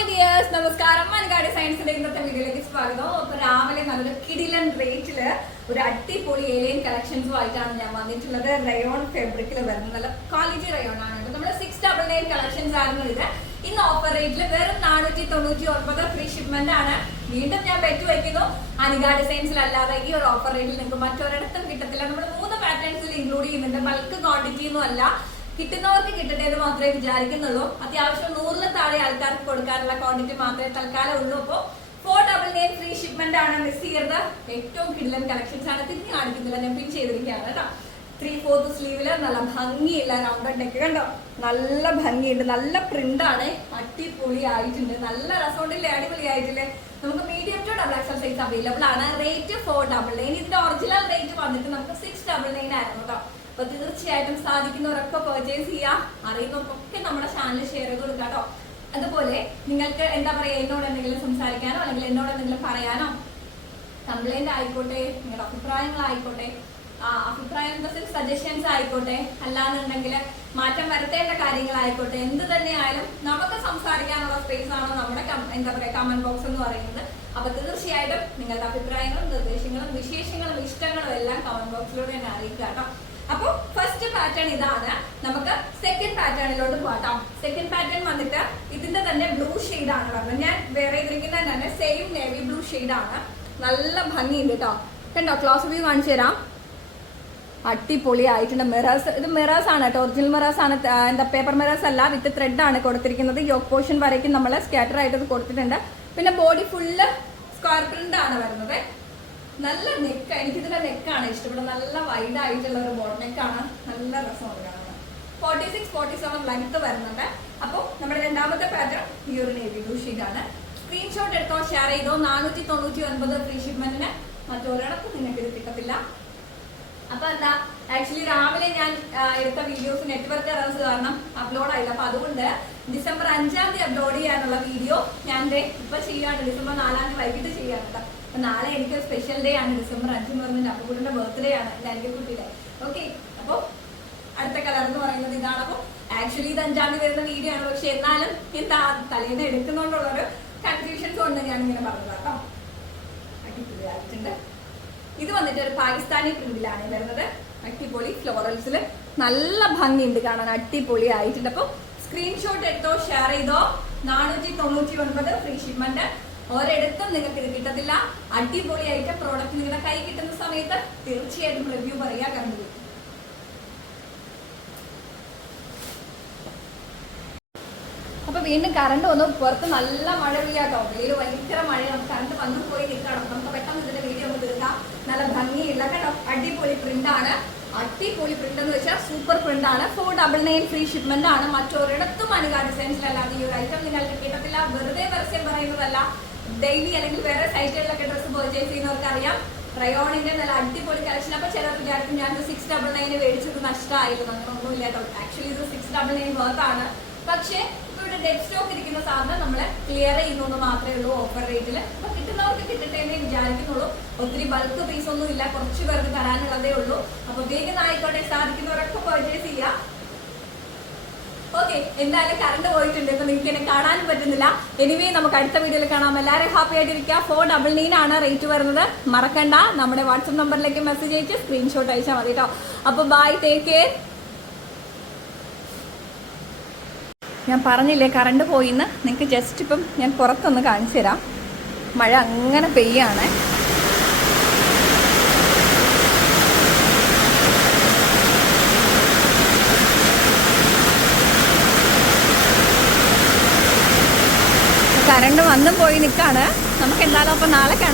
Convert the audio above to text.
Hi dears നമസ്കാരം. മനകാട് സയൻസിന്റെ ഇന്നത്തെ വീഡിയോയിലേക്ക് സ്വാഗതം. അപ്പൊ രാവിലെ നല്ലൊരു കിടിലൻ റേറ്റിൽ ഒരു അടിപൊളി ഏലിയൻ കളക്ഷൻസും ആയിട്ടാണ് ഞാൻ വന്നിട്ടുള്ളത്. റയോൺ ഫെബ്രിക്കിൽ വരുന്നത് നല്ല ക്വാളിറ്റി റയോൺ ആണ് നമ്മുടെ സിക്സ് ഡബിൾ നയൻ കളക്ഷൻസ് ആയിരുന്നു ഇത്. ഇന്ന് ഓഫർ റേറ്റിൽ വെറും നാനൂറ്റി തൊണ്ണൂറ്റി ഒൻപത് ഫ്രീ ഷിപ്മെന്റ് ആണ്. വീണ്ടും ഞാൻ പെറ്റ് വയ്ക്കുന്നു. അനികാ ഡിസൈൻസിൽ അല്ലാതെ ഈ ഒരു ഓഫർ റേറ്റിൽ നിങ്ങൾക്ക് മറ്റൊരിടത്തും കിട്ടത്തില്ല. നമ്മൾ മൂന്ന് പാറ്റേൺസിൽ ഇൻക്ലൂഡ് ചെയ്യുന്നുണ്ട്. ബൾക്ക് ക്വാണ്ടിറ്റി ഒന്നും അല്ല. കിട്ടുന്നവർക്ക് കിട്ടട്ടെ എന്ന് മാത്രമേ വിചാരിക്കുന്നുള്ളൂ. അത്യാവശ്യം നൂറിന് താഴെ ആൾക്കാർക്ക് കൊടുക്കാനുള്ള ക്വാണ്ടിറ്റി മാത്രമേ തൽക്കാലം ഉള്ളൂ. അപ്പോൾ four double nine free shipment ആണ് മിസ് ചെയ്യരുത്. ഏറ്റവും കിടിലൻ കളക്ഷൻസ് ആണ് തിരിഞ്ഞ് കാണിക്കുന്നില്ല. ഞാൻ പിൻ ചെയ്തിരിക്കുകയാണ് കേട്ടോ. ത്രീ ഫോർത്ത് സ്ലീവിൽ നല്ല ഭംഗിയില്ല റൗണ്ട് നെക്ക് കണ്ടോ? നല്ല ഭംഗിയുണ്ട്. നല്ല പ്രിന്റ് ആണ്. അടിപൊളി ആയിട്ടുണ്ട് നല്ല റസൗണ്ടില്ലേ അടിപൊളി ആയിട്ടില്ലേ നമുക്ക് medium to double XL size available ആണ്. റേറ്റ് ഫോർ ഡബിൾ നയൻ ഇതിന്റെ ഒറിജിനൽ റേറ്റ് വന്നിട്ട് നമുക്ക് സിക്സ് ഡബിൾ നയൻ ആയിരുന്നു കേട്ടോ. അപ്പൊ തീർച്ചയായിട്ടും സാധിക്കുന്നവരൊക്കെ പർച്ചേസ് ചെയ്യുക അറിയുന്നവർക്കൊക്കെ നമ്മുടെ ചാനൽ ഷെയർ ചെയ്ത് കൊടുക്കുക കേട്ടോ അതുപോലെ നിങ്ങൾക്ക് എന്താ പറയാ എന്നോട് എന്തെങ്കിലും സംസാരിക്കാനോ അല്ലെങ്കിൽ എന്നോട് എന്തെങ്കിലും പറയാനോ? കംപ്ലൈന്റ് ആയിക്കോട്ടെ നിങ്ങളുടെ അഭിപ്രായങ്ങളായിക്കോട്ടെ ആ, അഭിപ്രായം സജഷൻസ് ആയിക്കോട്ടെ അല്ലാന്നുണ്ടെങ്കിൽ മാറ്റം വരുത്തേണ്ട കാര്യങ്ങളായിക്കോട്ടെ എന്ത് തന്നെയായാലും നമുക്ക് സംസാരിക്കാനുള്ള സ്പേസ് ആണ് നമ്മുടെ എന്താ പറയാ കമന്റ് ബോക്സ് എന്ന് പറയുന്നത്. അപ്പൊ തീർച്ചയായിട്ടും നിങ്ങളുടെ അഭിപ്രായങ്ങളും നിർദ്ദേശങ്ങളും വിശേഷങ്ങളും ഇഷ്ടങ്ങളും എല്ലാം കമന്റ് ബോക്സിലൂടെ തന്നെ അറിയിക്കുക കേട്ടോ അപ്പൊ ഫസ്റ്റ് പാറ്റേൺ ഇതാണ്. നമുക്ക് സെക്കൻഡ് പാറ്റേണിലോട്ട് പോകാം സെക്കൻഡ് പാറ്റേൺ വന്നിട്ട് ഇതിന്റെ തന്നെ ബ്ലൂ ഷെയ്ഡ് ആണ് പറഞ്ഞത് ഞാൻ വേറെ ഇതിരിക്കുന്ന തന്നെ സെയിം നേവി ബ്ലൂ ഷെയ്ഡ് ആണ്. നല്ല ഭംഗിയുണ്ട് കേട്ടോ കണ്ടോ ക്ലോസ് വ്യൂ കാണിച്ചു തരാം. അടിപൊളി ആയിട്ടുണ്ട് മിറേഴ്സ് ഇത് മിറേഴ്സ് ആണ് കേട്ടോ ഒറിജിനൽ മിറേഴ്സ് ആണ്. എന്താ പേപ്പർ മിറേഴ്സ് അല്ല. വിത്ത് ത്രെഡ് ആണ് കൊടുത്തിരിക്കുന്നത്. യോക്ക് പോർഷൻ വരയ്ക്കും നമ്മൾ സ്കാറ്റർ ആയിട്ട് ഇത് കൊടുത്തിട്ടുണ്ട്. പിന്നെ ബോഡി ഫുള്ള് സ്ക്വയർ പ്രിന്റ് ആണ് വരുന്നത്. നല്ല നെക്ക് എനിക്കിതിന്റെ നെക്കാണ് ഇഷ്ടപ്പെടുന്നത്. നല്ല വൈഡ് ആയിട്ടുള്ള ഒരു ബോട്ട് നെക്കാണ് നല്ല രസമാണ് കാണുന്നത് forty six forty seven length വരുന്നുണ്ട്. അപ്പോൾ നമ്മുടെ രണ്ടാമത്തെ പാറ്റേൺ ഈ ഒരു നേവി ബ്ലൂ ഷീറ്റ് ആണ്. സ്ക്രീൻഷോട്ട് എടുത്തോ ഷെയർ ചെയ്തോ നാനൂറ്റി തൊണ്ണൂറ്റി ഒൻപത് ഫ്രീ ഷിപ്മെന്റിന് മറ്റൊരിടത്തും നിങ്ങൾക്ക് ഇത് കിട്ടത്തില്ല. അപ്പൊ എന്താ ആക്ച്വലി രാവിലെ ഞാൻ എടുത്ത വീഡിയോസ് നെറ്റ്വർക്ക് എറേഴ്സ് കാരണം അപ്ലോഡ് ആയില്ല. അപ്പൊ അതുകൊണ്ട് ഡിസംബർ അഞ്ചാം തീയതി അപ്ലോഡ് ചെയ്യാനുള്ള വീഡിയോ ഞാൻ ഇപ്പൊ ചെയ്യാണ് ഡിസംബർ നാലാം തീയതി വൈകിട്ട് ചെയ്യാണ് അപ്പൊ നാളെ എനിക്ക് സ്പെഷ്യൽ ഡേ ആണ് ഡിസംബർ അഞ്ച് എന്ന് പറഞ്ഞിട്ട് അപ്പുകുട്ടിന്റെ ബർത്ത്ഡേ ആണ്. എന്റെ കുട്ടിയുടെ. ഓക്കെ അപ്പൊ അടുത്ത കളർ എന്ന് പറയുന്നത് ഇതാണ്. അപ്പൊ ആക്ച്വലി ഇത് അഞ്ചാം തീയതി വരുന്ന വീഡിയോ ആണ്. പക്ഷെ എന്നാലും എന്താ തലേന്ന് എടുക്കുന്നോണ്ടുള്ളൊരു കൺഫ്യൂഷൻസ് കൊണ്ട് ഞാൻ ഇങ്ങനെ പറഞ്ഞത് കേട്ടോ അടിപൊളിയായിട്ടുണ്ട് ഇത് വന്നിട്ട് ഒരു പാകിസ്ഥാനി പ്രിന്റിലാണ് വരുന്നത്. അടിപൊളി ഫ്ലോറൽസിൽ നല്ല ഭംഗിയുണ്ട് കാണാൻ അടിപൊളി ആയിട്ടുണ്ട് അപ്പോൾ സ്ക്രീൻഷോട്ട് എടുത്തോ ഷെയർ ചെയ്തോ. നാനൂറ്റി തൊണ്ണൂറ്റി ഒൻപത് ഫ്രീ ഷിപ്മെന്റ് ഒരിടത്തും നിങ്ങൾക്ക് ഇത് കിട്ടത്തില്ല. അടിപൊളിയായിട്ട് പ്രോഡക്റ്റ് നിങ്ങളുടെ കൈ കിട്ടുന്ന സമയത്ത് തീർച്ചയായിട്ടും റിവ്യൂ പറയാ കണ്ടു അപ്പൊ വീണ്ടും കറണ്ട് വന്നു. പുറത്ത് നല്ല മഴ പെയ്യാട്ടോ. വെയിൽ ഭയങ്കര മഴയാണ്. കറണ്ട് വന്നു പോയി നിൽക്കണം നമുക്ക് പെട്ടെന്ന് ഇതിന്റെ വീഡിയോ ഒന്ന് തീർക്കാം. നല്ല ഭംഗിയുള്ള കേട്ടോ അടിപൊളി പ്രിന്റ് ആണ്. അടിപൊളി പ്രിന്റ് എന്ന് വെച്ചാൽ സൂപ്പർ പ്രിന്റ് ആണ്. Four double nine free shipment ആണ്. മറ്റൊരിടത്തും അനുകാ ഡിസൈൻസിലല്ലാതെ ഈ ഒരു ഐറ്റം നിങ്ങൾക്ക് കിട്ടത്തില്ല. വെറുതെ പരസ്യം പറയുന്നതല്ല. ഡെയിലി അല്ലെങ്കിൽ വേറെ സൈറ്റുകളിലൊക്കെ ഡ്രസ്സ് പർച്ചേസ് ചെയ്യുന്നവർക്ക് അറിയാം റയോണിന്റെ നല്ല അടിപൊളി കളക്ഷൻ അപ്പൊ ചിലർ വിചാരിക്കും ഞാൻ സിക്സ് ഡബിൾ നയന് മേടിച്ചത് നഷ്ടമായിരുന്നു അങ്ങനെ ഒന്നുമില്ല കേട്ടോ. ആക്ച്വലി ഇത് സിക്സ് ഡബിൾ നയൻ വർത്താണ് പക്ഷേ ഇപ്പൊ ഇവിടെ ഡെഡ് സ്റ്റോക്ക് ഇരിക്കുന്ന സാധനം നമ്മൾ ക്ലിയർ ചെയ്യുന്നു എന്ന് മാത്രമേ ഉള്ളൂ ഓഫർ റേറ്റിൽ അപ്പൊ കിട്ടുന്നവർക്ക് കിട്ടട്ടെ എന്ന് വിചാരിക്കുന്നുള്ളൂ. ഒത്തിരി ബൾക്ക് പീസ് ഒന്നും ഇല്ല കുറച്ച് പേർക്ക് തരാനുള്ളതേ ഉള്ളൂ. അപ്പൊ വേഗം ആയിക്കോട്ടെ സാധിക്കുന്നവരൊക്കെ പർച്ചേസ് ചെയ്യാം. ഓക്കെ എന്തായാലും കറണ്ട് പോയിട്ടുണ്ട്. ഇപ്പൊ നിങ്ങൾക്ക് എന്നെ കാണാനും പറ്റുന്നില്ല. എനിവേ നമുക്ക് അടുത്ത വീഡിയോയിൽ കാണാം. എല്ലാവരും ഹാപ്പി ആയിട്ടിരിക്കുക. ഫോർ ഡബിൾ നയൻ ആണ് റേറ്റ് വരുന്നത്. മറക്കണ്ട. നമ്മുടെ വാട്സപ്പ് നമ്പറിലേക്ക് മെസ്സേജ് അയച്ച് സ്ക്രീൻഷോട്ട് അയച്ചാൽ മതി കേട്ടോ അപ്പൊ ബൈ ടേക്ക് കെയർ ഞാൻ പറഞ്ഞില്ലേ കറണ്ട് പോയിന്ന്. നിങ്ങൾക്ക് ജസ്റ്റ് ഇപ്പം ഞാൻ പുറത്തൊന്ന് കാണിച്ചു തരാം. മഴ അങ്ങനെ പെയ്യാണ്. കറണ്ട് വന്നും പോയി നിൽക്കാണ് നമുക്ക് എന്തായാലും അപ്പം നാളെ കാണാം.